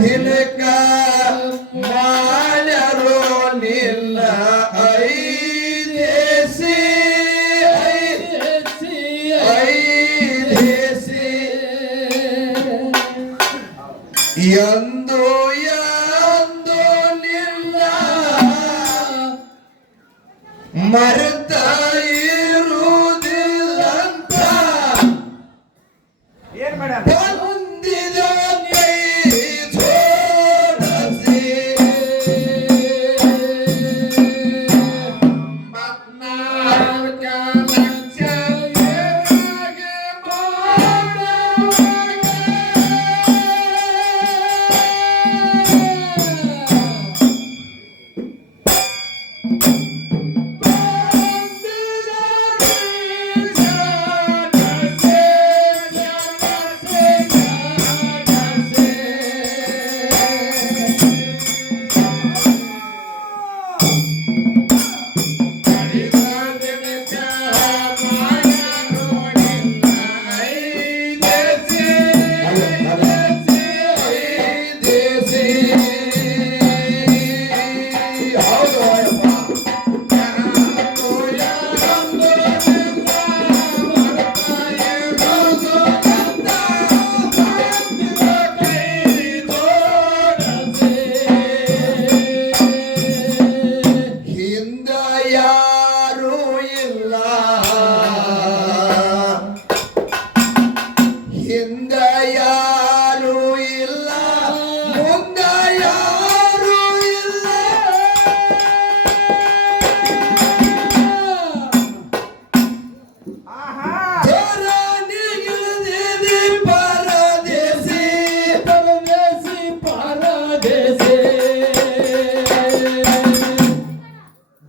ದಿನಕ ಮಾಡ್ಯಾರೋ ನಿನ್ನ ಐದೇಸಿ ಎಂದು ಎಂದು ನಿನ್ನ ಮರೆತ ಇರುವುದಿಲ್ಲಂತ ಬಂದಿದ ಕೈ ಜೋಡಿಸಿ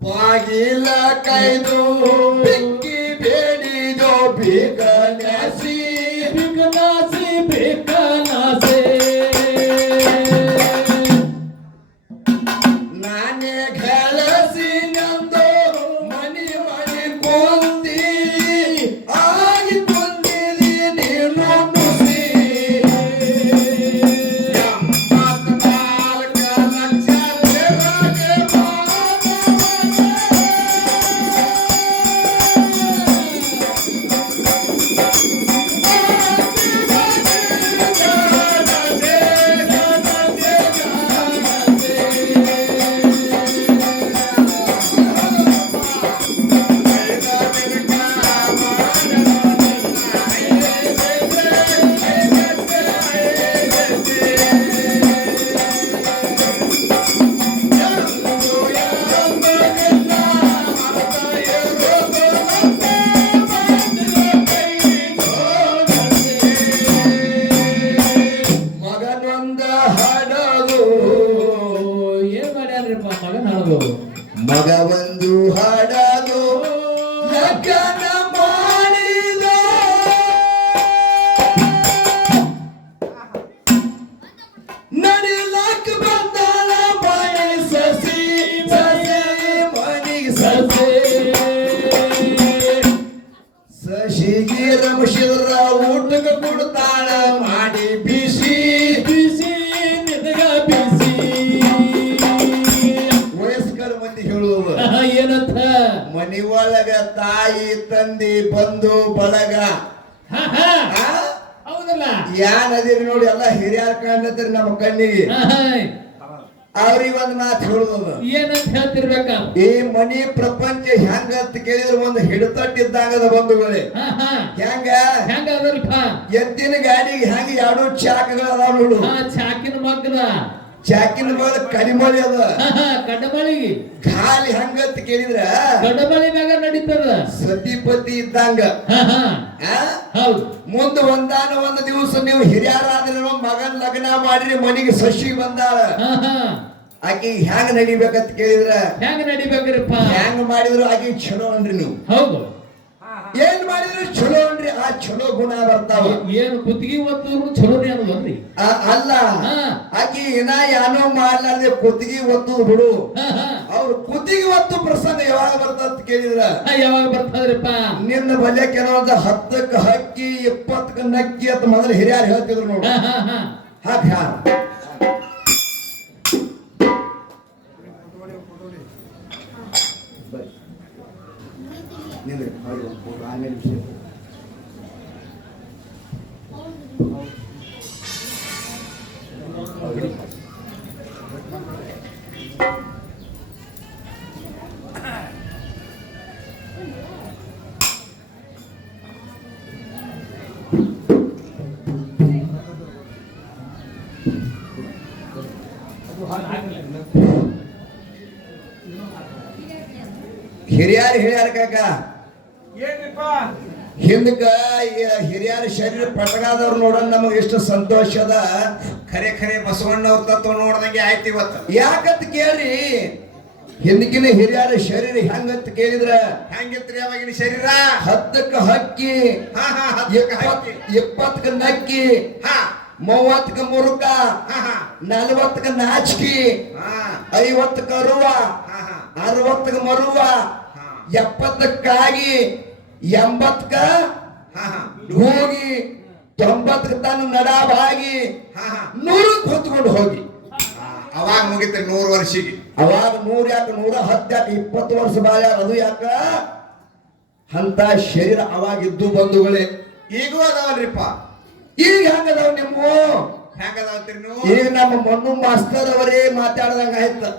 ಬಾಗಿಲ ಕೈದು ಬಿಕ್ಕಿ ಬೇಡಿದೋ ಬಿಗನಾಸಿ ಬಿಗನಾಸಿ ಬಿಗನಾಸಿ ನಾನೇ ಗಳಸಿ ನಂದು ಮನಿ ಮನಿ ಕೊಂದಿ ಆಗಿ ಕೊಂದಿದಿ ನೀನು ನುಸಿ 84 ಲಕ್ಷ ಮಗ ಒಂದು ಹಾಡಲು ಲಗ್ನ ಮಾಡಿದ ನಡಿಲಕ್ಕ ಬಂದಾಳ ಮನೆ ಸಸಿ ಸಸಿ ಮನಿಗೆ ಸಸಿ ಸಸಿಗೆ ರಮಶಿದ್ರ ಊಟಕ್ಕೆ ಕೊಡ್ತಾಳ ಮಾಡಿ ಬಿಸಿ ಬಿಸಿ ನಿನಗ ಬಿಸಿ ಏನಂತ ಮನಿ ಒಳಗ ತಾಯಿ ತಂದಿ ಬಂಧು ಬಳಗ ಹೌದಲ್ಲ ಯಾನದಿರಿ ನೋಡಿ ಎಲ್ಲ ಹಿರಿಯರ್ ಕಾಣ್ಲತ್ತೀರಿ ನಮ್ಮ ಕಣ್ಣಿಗೆ ಅವ್ರಿಗೆ ಒಂದ್ ಮಾತು ಹೇಳುದು ಏನಂತ ಹೇಳ್ತಿರ್ಬೇಕ ಈ ಮನಿ ಪ್ರಪಂಚ ಹೆಂಗ ಅಂತ ಕೇಳಿದ್ರೆ ಒಂದು ಹಿಡಿತಟ್ಟಿದ್ದಾಗದ ಬಂಧುಗಳೇ ಹೆಂಗ ಹೆಂಗ ಅದಲ್ಪ ಎತ್ತಿನ ಗಾಡಿಗೆ ಹೆಂಗ ಎರಡು ಚಾಕಗಳ ಅದಾವ ನೋಡು ಚಾಕಿನ ಮಗ್ಗದ ಚಾಕಿನ ಮೇಲೆ ಕಡಿಮಳಿ ಅದ ಕಡಮಳಿಗೆ ಖಾಲಿ ಹಂಗಂತ ಕೇಳಿದ್ರ ಕಡಮಳಿ ಮ್ಯಾಗ ನಡೀತದ ಸತಿಪತಿ ಇದ್ದಂಗ ಹೌದು ಮುಂದೆ ಒಂದಾನ ಒಂದು ದಿವಸ ನೀವು ಹಿರಿಯರಾದ್ರೆ ಮಗನ್ ಲಗ್ನ ಮಾಡಿರಿ ಮನಿಗೆ ಸಸಿ ಬಂದಾಳ ಆಕಿ ಹೆಂಗ್ ನಡಿಬೇಕಂತ ಕೇಳಿದ್ರ ಹೆಂಗ್ ನಡಿಬೇಕ್ರಿಪ್ಪ ಹೆಂಗ್ ಮಾಡಿದ್ರು ಆಕಿ ಚಲೋ ಅನ್ರಿ ನೀವು ಹೌದು ಏನ್ ಮಾಡಿದ್ರು ಚಲೋ ಅನ್ರಿ ಆ ಚಲೋ ಗುಣ ಬರ್ತಾವ ಏನು ಕುತ್ತಿಗೆ ಒತ್ತದ್ರು ಚಲೋನೇ ಅನ್ನೋದನ್ರಿ ಅಲ್ಲ ಆಕಿ ಇನ್ನ ಏನೋ ಮಾಡ್ಲಾರ್ದೆ ಕುತ್ತಿಗೆ ಒತ್ತು ಬಿಡು ಅವ್ರ ಕುತ್ತಿಗೆ ಒತ್ತು ಪ್ರಸಂಗ ಯಾವಾಗ ಬರ್ತದ ಕೇಳಿದ್ರ ಯಾವಾಗ ಬರ್ತದ್ರಿಪ್ಪ ನಿನ್ನ ಬಲ್ಯ ಕೆಲವೊಂದು 10ಕ್ಕೆ ಹಕ್ಕಿ 20ಕ್ಕೆ ನಕ್ಕಿ ಅಂತ ಮೊದಲು ಹಿರಿಯರು ಹೇಳ್ತಿದ್ರು ನೋಡು ಹಾಕ್ ಹಿರಿಯಾರು ಹೇಳ್ಯಾರ ಕಾಕ ಏನಪ್ಪ ಹಿಂದಕ್ಕ ಹಿರಿಯರ ಶರೀರ ಪಟಗಾದವ್ರು ನೋಡೋಣ ನಮಗೆ ಎಷ್ಟು ಸಂತೋಷದ. ಖರೆ ಖರೆ ಬಸವಣ್ಣವ್ರ ತತ್ವ ನೋಡ್ದಂಗೆ ಆಯ್ತು ಇವತ್ತು. ಯಾಕಂತ ಕೇಳ್ರಿ, ಹಿಂದಕಿನ ಹಿರಿಯರ ಶರೀರ ಹೆಂಗಂತ ಕೇಳಿದ್ರ ಹೆಂಗಿತ್ರಿ ಅವಾಗಿನ ಶರೀರ? 10ಕ್ಕ ಹಕ್ಕಿ, 20ಕ್ಕ ನಕ್ಕಿ, 30ಕ್ಕ ಮುರುಕ, 40ಕ್ಕ ನಾಚಿಕಿ, 50ಕ್ಕ ಅರುವ, 60ಕ್ಕ ಮರುವ, 70ಕ್ಕಾಗಿ, 80ಕ್ಕ ಹೋಗಿ, 90ಕ್ಕ ತನ್ನ ನಡಾವಾಗಿ, 100ಕ್ಕೆ ಹೊತ್ಕೊಂಡು ಹೋಗಿ. ಅವಾಗ ಮುಗಿತ್ರಿ 100 ವರ್ಷಿಗೆ. ಅವಾಗ 100 ಯಾಕೆ 110 ಯಾಕೆ 20 ವರ್ಷ ಬಾಳ ಅದು ಯಾಕ ಅಂತ ಶರೀರ ಅವಾಗಿದ್ದು ಬಂಧುಗಳೇ. ಈಗೂ ಅದಾವಲ್ರಿಪ್ಪ. ಈಗ ಹೆಂಗದಾವ್ ನಿಮ್ಮ? ಹೆಂಗದಾವತ್ರಿ ನೀವು? ಈಗ ನಮ್ಮ ಮಣ್ಣು ಮಾಸ್ತರ್ ಅವರೇ ಮಾತಾಡ್ದಂಗ ಆಯ್ತು.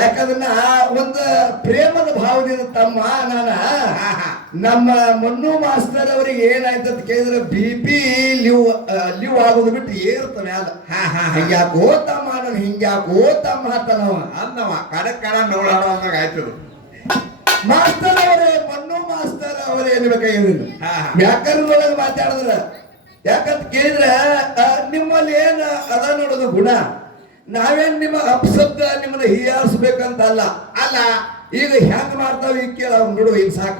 ಯಾಕಂದ್ರ ಒಂದು ಪ್ರೇಮದ ಭಾವದಿಂದ ತಮ್ಮ ನಮ್ಮ ಮಣ್ಣು ಮಾಸ್ತರ್ ಅವ್ರಿಗೆ ಏನಾಯ್ತು ಅಂತ ಕೇಳಿದ್ರೆ BP ಲಿವ್ ಆಗೋದು ಬಿಟ್ಟು ಏರ್ತ ಮ್ಯಾಲ. ಹಿಂಗ್ಯಾಕೋ ತಮ್ಮ ನಾನು ಹಿಂಗ್ಯಾಕೋ ತಮ್ಮ ಆತನವ ಅಂದವ ಕಡಕ್ ಕಡ ನೋಡಾಡುವಂಗ ಆಯ್ತು. ಮಾಸ್ತರ್ ಅವರೇ, ಮಣ್ಣು ಮಾಸ್ತರ್ ಅವರೇ ಏನ್ಬೇಕಾಗಿಲ್ಲ ವ್ಯಾಕರಣದೊಳಗೆ ಮಾತಾಡಿದ್ರ. ಯಾಕಂತ ಕೇಳಿದ್ರೆ ನಿಮ್ಮಲ್ಲಿ ಏನ್ ಅದ ನೋಡೋದು ಗುಣ. ನಾವೇನ್ ನಿಮ್ಮ ಅಪಶಬ್ದ ನಿಮ್ಮನ್ನ ಹೀಯಾರಿಸ್ಬೇಕಂತ ಅಲ್ಲ. ಈಗ ಹೆಂಗ್ ಮಾಡ್ತಾವ ಈಗ ಕೇಳ ನೋಡು. ಈಗ ಸಾಕ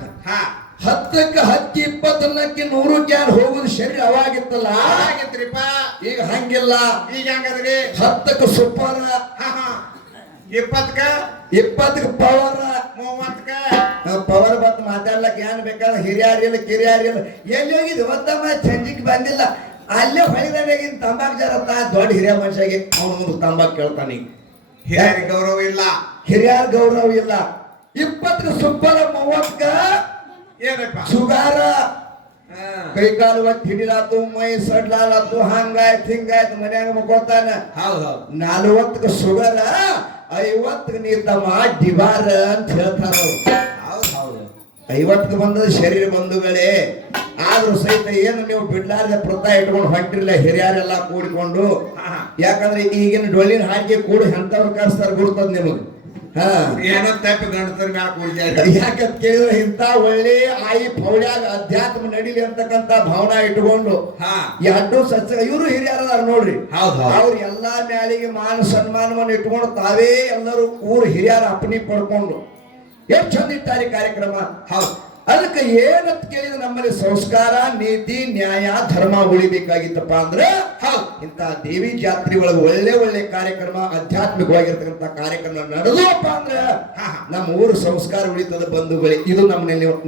10ಕ್ಕ ಹಕ್ಕಿ, 20ಕ್ಕೆ 100ಕ್ಕೆ ಯಾರು ಹೋಗುದು ಶರೀರ ಅವಾಗಿತ್ತಲ್ಲ. ಈಗ ಹಂಗಿಲ್ಲ. ಈಗ ಹೆಂಗದ್ರಿ? 10ಕ್ಕ ಸೂಪರ್, 20ಕ್ಕೆ ಪವರ್, 30ಕ್ಕೆ ಪವರ್ ಬತ್ ಮಾತಾಡ್ಲಕ್ ಏನ್ ಬೇಕಾದ್ರೆ ಹಿರಿಯಾರಿಲ್ಲ ಕಿರಿಯಾರಿಲ್ಲ. ಎಲ್ಲಿ ಹೋಗಿದ್ ಒತ್ತಮ್ಮ ಸಂಜಿಕ್ ಬಂದಿಲ್ಲ. ಅಲ್ಲೇ ಹೊಳಿದಾಗಿನ ತಂಬಾಕ್ ಜರತ್ತ ದೊಡ್ಡ ಹಿರಿಯ ಮನುಷ್ಯಗೆ ಅವನ ಮುಂದೆ ತಂಬಾಕ್ ಕೇಳ್ತಾನೆ. ಹಿರಿಯರ ಗೌರವ ಇಲ್ಲ, ಹಿರಿಯರ ಗೌರವ ಇಲ್ಲ. 20ಕ್ಕೆ ಸೂಪರ್, 30ಕ್ಕ ಏನಪ್ಪ ಸುಗಾರ, ಕೈ ಕಾಲು ಒತ್ತಿ ಹಿಡಿಲಾತು, ಮೈ ಸಡ್ಲಾತು, ಹಂಗಾಯ್ತು ಹಿಂಗಾಯ್ತು, ಮನ್ಯಾಗ ಮಕ್ಕೋತಾನ. 40ಕ್ಕೆ ಸುಗರ, 50ಕ್ಕೆ ನೀ ತಮ್ಮ ಡಿಬಾರ ಅಂತ ಹೇಳ್ತಾರ. 50ಕ್ಕೆ ಬಂದದ ಶರೀರ ಬಂಧುಗಳೇ. ಆದ್ರೂ ಸಹಿತ ಏನು ನೀವು ಬಿಡ್ಲಾರ್ದ ಪ್ರತ ಇಟ್ಕೊಂಡು ಹೊಂಟಿರ್ಲಿಲ್ಲ ಹಿರಿಯರೆಲ್ಲ ಕೂಡಿಕೊಂಡು. ಯಾಕಂದ್ರೆ ಈಗಿನ ಡೊಳ್ಳಿನ ಹಾಕಿ ಕೂಡಿ ಎಂತವ್ರು ಕಳಿಸ್ತಾರ ಗುರ್ತದ ನಿಮಗೆ. ಏನೋ ತಪ್ಪಿ ಗಂಡಸರ ಮ್ಯಾಲ ಕೂಡಿದ್ದಾರೆ. ಯಾಕಂತ ಕೇಳಿದ್ರೆ ಇಂತ ಒಳ್ಳೆ ಆಯಿ ಪೌಳ್ಯಾಗ ಅಧ್ಯಾತ್ಮ ನಡೀಲಿ ಅಂತಕ್ಕಂತ ಭಾವನಾ ಇಟ್ಕೊಂಡು ಎರಡು ಸತ್ಯ ಇವರು ಹಿರಿಯರದಾರ ನೋಡ್ರಿ. ಅವ್ರು ಎಲ್ಲಾ ಮ್ಯಾಲಿಗೆ ಮಾನ ಸನ್ಮಾನವನ್ನು ಇಟ್ಕೊಂಡು ತಾವೇ ಎಲ್ಲರೂ ಊರು ಹಿರಿಯರ ಅಪ್ಪನಿ ಪಡ್ಕೊಂಡು ಎಷ್ಟು ಚಂದ ಇಟ್ಟಾರಿ ಕಾರ್ಯಕ್ರಮ. ಅದಕ್ಕೆ ಏನಂತ ಕೇಳಿದ್ರೆ ನಮ್ಮಲ್ಲಿ ಸಂಸ್ಕಾರ, ನೀತಿ, ನ್ಯಾಯ, ಧರ್ಮ ಉಳಿಬೇಕಾಗಿತ್ತಪ್ಪ ಅಂದ್ರೆ ಇಂತ ದೇವಿ ಜಾತ್ರೆ ಒಳಗೆ ಒಳ್ಳೆ ಒಳ್ಳೆ ಕಾರ್ಯಕ್ರಮ, ಆಧ್ಯಾತ್ಮಿಕವಾಗಿರ್ತಕ್ಕಂಥ ಕಾರ್ಯಕ್ರಮ ನಡೆದಪ್ಪ ಅಂದ್ರೆ ನಮ್ಮ ಊರು ಸಂಸ್ಕಾರ ಉಳಿತದ ಬಂಧುಗಳೇ. ಇದು ನಮ್ಮ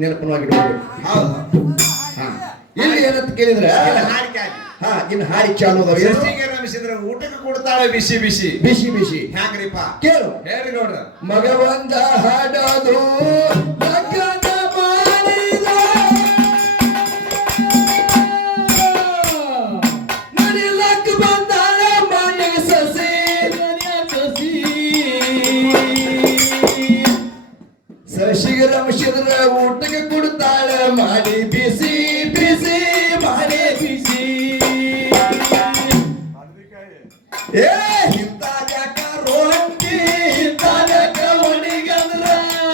ನೆನಪವಾಗಿಡ್ಬೋದು. ಇಲ್ಲಿ ಏನಂತ ಕೇಳಿದ್ರೆ ಇನ್ನು ಹಾಡಿ ಚಾಲು ರಮಿಸಿದ್ರೆ ಊಟಕ್ಕೆ ಕೊಡ್ತಾಳೆ ಬಿಸಿ ಬಿಸಿ ಬಿಸಿ ಬಿಸಿ. ಹ್ಯಾಂಗ್ರಿಪ್ಪ ಕೇಳು ಹೇಳಿ ನೋಡ್ರ. ಮಗವಂದ ಹಾಡೋದು ಸಸಿಗೆ ರಮಿಸಿದ್ರೆ ಊಟಕ್ಕೆ ಕೊಡ್ತಾಳೆ ಮಾಡಿ ಬಿಸಿ ಬಿಸಿ ಮಾಡಿ ಬಿಸಿ. ಏ ಇಂತ ಜಾಕ ರೋಹಂಕಿ ಇಂತ ಜಾಕ ಒಣಿಗಂದ್ರ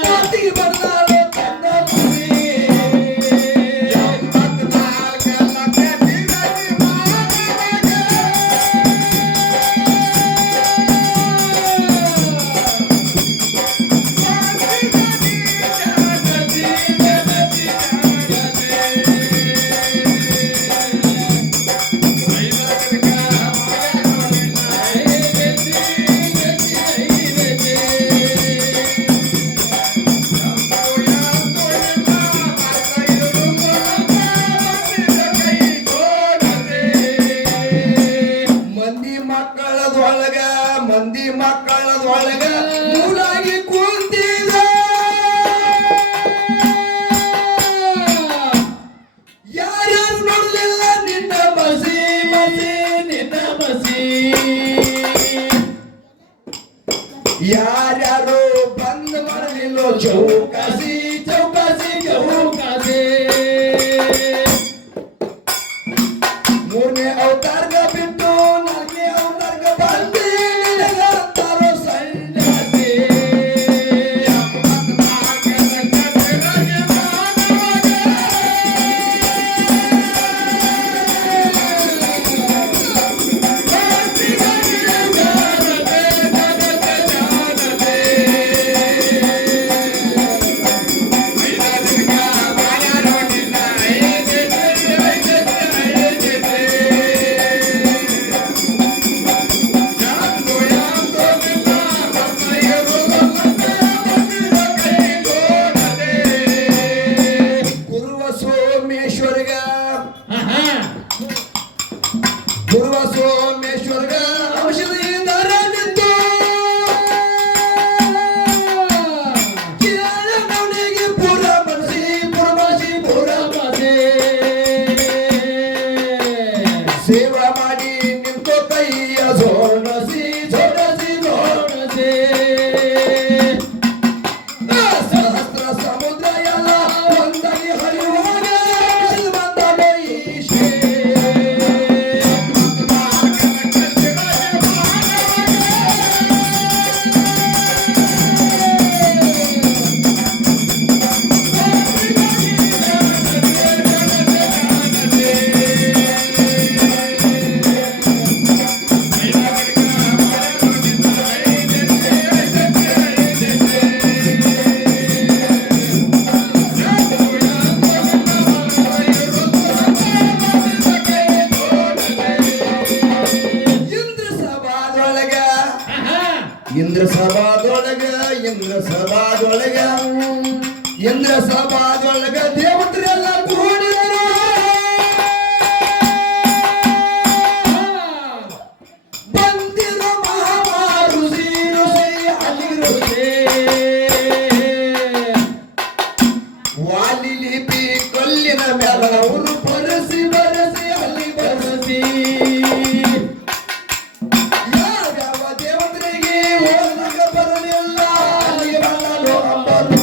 ಮಾತಿಗೆ ಬರ್ತಾಳೆ ತನ್ನ ಮಂದಿ ಮಕ್ಕಳದೊಳಗ ಮೂಲಾಗಿ ಕುಂತಿದ ಯಾರ್ಯಾರು ಬಂದ್ ಮಾಡಲಿಲ್ಲ ಚೌಕಾಸಿ ಚೌಕಾಸಿ ಚೌಕಾಸಿ ಮೂರನೇ ಅವತಾರ್ಗ ಬಿಟ್ಟು ನಾಲ್ಕನೇ ಅವತಾರ್ಗ ಬಂದಿ ನಿನಗಂತಾರೋ ಸನ್ಯಾಸಿ ಗುರುವ ಸೋಮೇಶ್ವರ್ಗ ಔಷಧಿಯಿಂದ ನಿಂತು ಮೌನಿಗೆ ಪೂರ ಮನಸಿ ಪುರಮಸಿ ಪೂರ ಮಸಿ ಸೇವಾ ಮಾಡಿ ನಿಂತು ಕೈಯ ಜೋಡಸಿ ಜೋಡಸಿ ಜೋಡಸಿ ಸಹಸ್ರ ಸಮುದ್ರ ಎಲ್ಲ ಒಂದಾಗಿ ಹರಿಯುವಾಗ ಬಂದ ಈಶೆ ಇಂದ್ರ ಸಭಾದೊಳಗ ದೇವತೆಲ್ಲ ಕೂಡಿದರು ಬಂದಿರೋ ಮಹಾಮಾರುಷಿ ಋಷಿ ಅಲ್ಲಿ ಋಷಿ ವಾಲಿ ಲಿಪಿ ಕಲ್ಲಿನ ಮೇಲ ಅವರು ಬರಸಿ ಬರಸಿ ಅಲ್ಲಿ ಬರಸಿ ಯಾವ ದೇವತೆಗೆ ಓದಕ ಬರಲಿಲ್ಲ ಅಲ್ಲಿ ಬರಲು ಅಂಬರು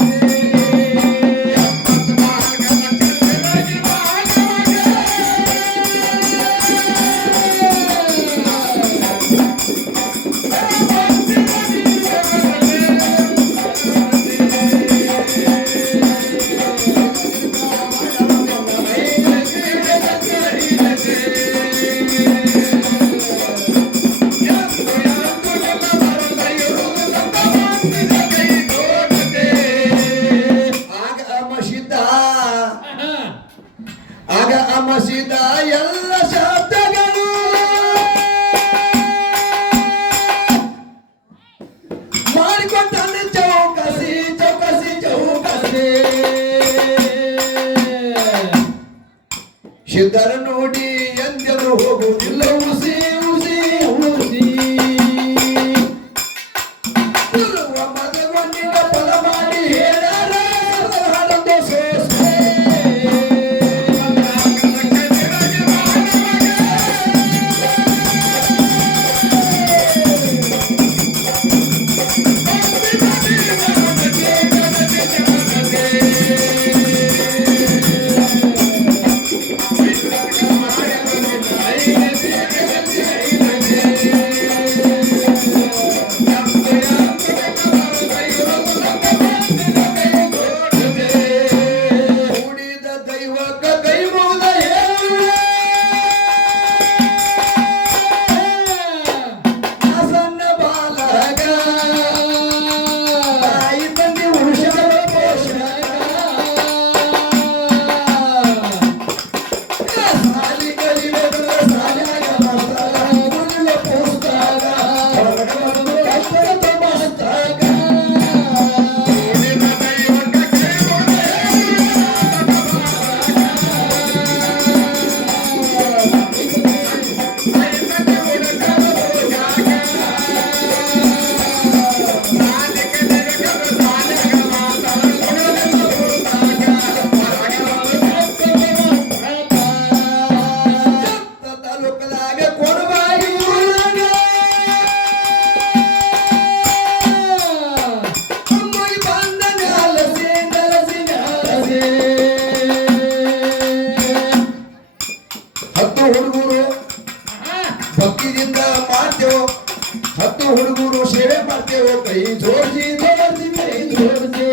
10 ಹುಡುಗರು ಸೇವೆ ಮಾಡ್ತೇವೆ ಕೈ ಜೋಡಿಸಿ ಜೋಡಿಸಿ ಕೈ ಜೋಡಿಸಿ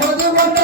ಮಧುಗೊಂಡ